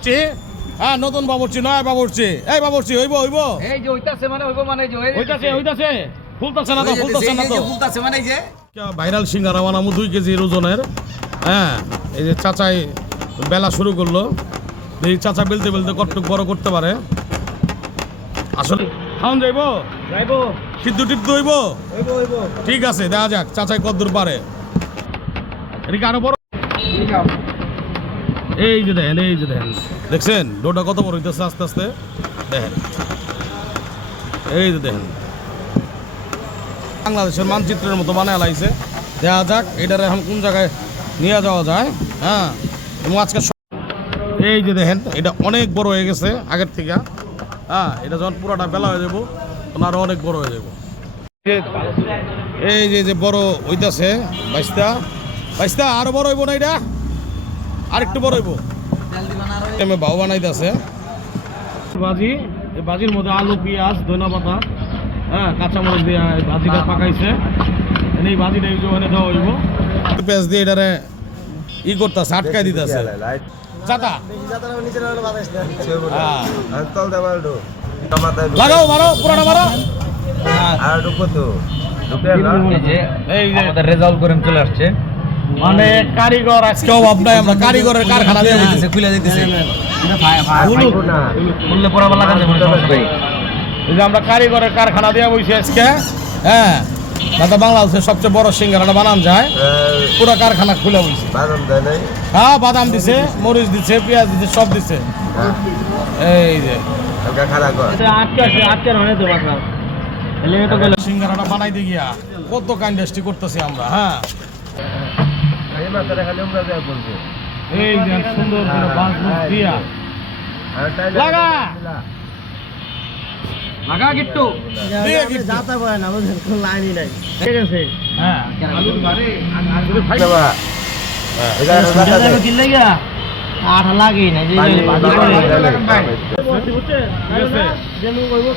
বাবরচি? হ্যাঁ নতুন বাবরচি নয় বাবরচি। এই বাবরচি হইব হইব। এই যে হইতাছে মানে হইব মানে যে হইতাছে হইতাছে। ফুলতাছে না তো ফুলতাছে না তো। ফুলতাছে মানে এই যে? ভাইরাল সিঙ্গারা বানাবো দুই কেজির ওজনের। হ্যাঁ এই যে চাচাই বেলা শুরু করল। এই চাচা বেলতে বেলতে কটটুক বড় করতে পারে। আসলে খাওয়ান যাইব? যাইবো। সিদ্ধ টিদ্ধ হইব? হইব হইব। ঠিক আছে দেখা যাক চাচাই কদ্দূর পারে। এদিকে আরও বড় এই যে দেখেন, এই যে দেখেন। দেখছেন? ডোটা কত বড় হইতেছে আস্তে আস্তে? দেখেন। এই যে দেখেন। বাংলাদেশের মানচিত্রের মতো বানায় লাইছে। দেখা যাক, এটার এখন কোন জায়গায় নিয়ে যাওয়া যায় হ্যাঁ? এবং আজকে এই যে দেখেন, এটা অনেক বড় হয়ে গেছে আগের থেকে। হ্যাঁ এটা যখন পুরাটা বেলা হয়ে যাব, তখন আরও অনেক বড় হয়ে যাব। এই যে যে বড় হইতাছে, বাইশটা। বাইশটা আরও বড় হইব না এটা? আরেকটু বড় হইব। আমি বাউ বানাইতেছে। বাজি এই বাজির মধ্যে আলু পেঁয়াজ ধনা পাতা হ্যাঁ কাঁচামরিচ দিয়ে ভাজিটা পাকাইছে। এই ভাজিটা এই যে ওখানে দেওয়া হইব। পেঁয়াজ দিয়ে এটারে ই করতেছে আটকাই দিতেছে। চাতা। হ্যাঁ। লাগাও মারো পুরাটা মারো। এই যে এই যে আমাদের রেজাল্ট করে চলে আসছে। মানে কারিগর আজকে অভাব নাই আমরা কারিগরের কারখানা দিয়ে দিতেছে খুলে দিতেছে। খুললে পরে লাগাতে সমস্যা নেই এই যে আমরা কারিগরের কারখানা দিয়ে বসে আজকে। হ্যাঁ দাদা বাংলাদেশের সবচেয়ে বড় সিঙ্গারাটা বানান যায়। পুরো কারখানা খুলে বসে হ্যাঁ বাদাম দিছে মরিচ দিছে পেঁয়াজ দিছে সব দিছে। এই যে। সিঙ্গারাটা বানাইতে গিয়া কত কাইন্ডাস্ট্রি করতেছি আমরা হ্যাঁ। এই যে সুন্দর করে বাঁশ দিয়া। লাগা! লাগা গিট্টু। দিয়ে গিয়ে ঠিক আছে? হ্যাঁ। আলুর হ্যাঁ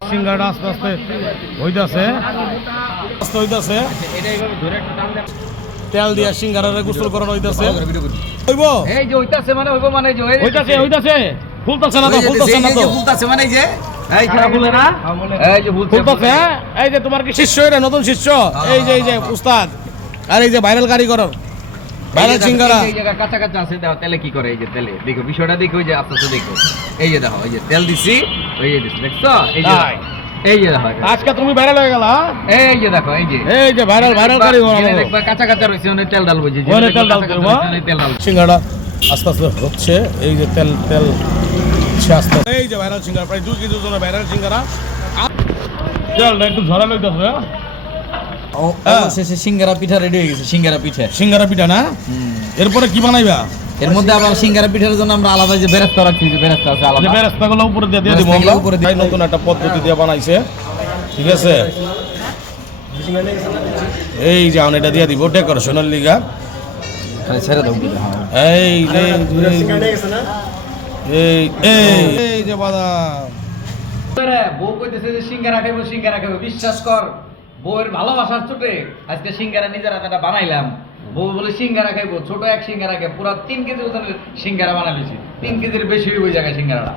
সিঙ্গারটা আস্তে আস্তে হইতাছে। আস্তে হইতাছে। তেল দিয়া সিঙ্গারারে গোসল করানো হইতাছে হইব এই যে ওইতাছে মানে হইব মানে যে হইতাছে হইতাছে ফুলতাছে না তো ফুলতাছে না এই তো যে ফুলতাছে মানে এই যে এই খেলা ফুলে না এই যে ফুলতাছে হ্যাঁ? এই যে তোমার কি শিষ্য এটা নতুন শিষ্য এই যে এই যে উস্তাদ আর এই যে ভাইরাল কারিগর ভাইরাল সিঙ্গারা এই জায়গা কাঁচা কাঁচা আছে দেখো তেলে কি করে এই যে তেলে দেখো বিষয়টা দেখো ওই যে আস্তে আস্তে দেখো এই যে দেখো এই যে তেল দিছি ওই যে দিছি দেখছ এই যে। এই যে দেখো আজকে তুমি ভাইরাল হয়ে গেল হ্যাঁ? এই যে দেখো এই যে। এই যে ভাইরাল ভাইরাল এখানে দেখবা কাঁচা কাঁচা রয়েছে ওখানে তেল ডালবো যে ওখানে তেল রয়েছে, ওখানে তেল ডালবো সিঙ্গারা আস্তে আস্তে হচ্ছে এই যে তেল তেল আস্তে এই যে ভাইরাল সিঙ্গারা প্রায় দুই কেজি ওজনের ভাইরাল সিঙ্গারা। তেলটা একটু ঝরা লইতেছে হ্যাঁ? শেষে সিঙ্গারা পিঠা রেডি হয়ে গেছে সিঙ্গারা পিঠা। সিঙ্গারা পিঠা না? এরপরে কি বানাইবা? এর মধ্যে আবার সিঙ্গারা পিঠার জন্য আমরা আলাদা যে বেরেস্তা রাখছি যে বেরেস্তা আছে যে আলাদা বেরেস্তাগুলো উপরে দিয়ে দিয়ে দিব আমরা। উপরে দিয়ে নতুন একটা পদ্ধতি দিয়ে বানাইছে। ঠিক আছে? এই যে আমি এটা দিয়ে দিব ডেকোরেশনের লিগা। ছেড়ে দাও। এই এই এই এই যে বাদাম। বউ কইতেছে যে সিঙ্গারা খাইবো সিঙ্গারা খাইবো। বিশ্বাস কর বউয়ের ভালোবাসার চোটে আজকে সিঙ্গারা নিজের হাতে বানাইলাম। বউ বলে সিঙ্গারা খাইবো ছোট এক সিঙ্গারা খাই পুরা তিন কেজি ওজনের সিঙ্গারা বানালিছি তিন কেজির বেশি ওই জায়গায় সিঙ্গারাটা।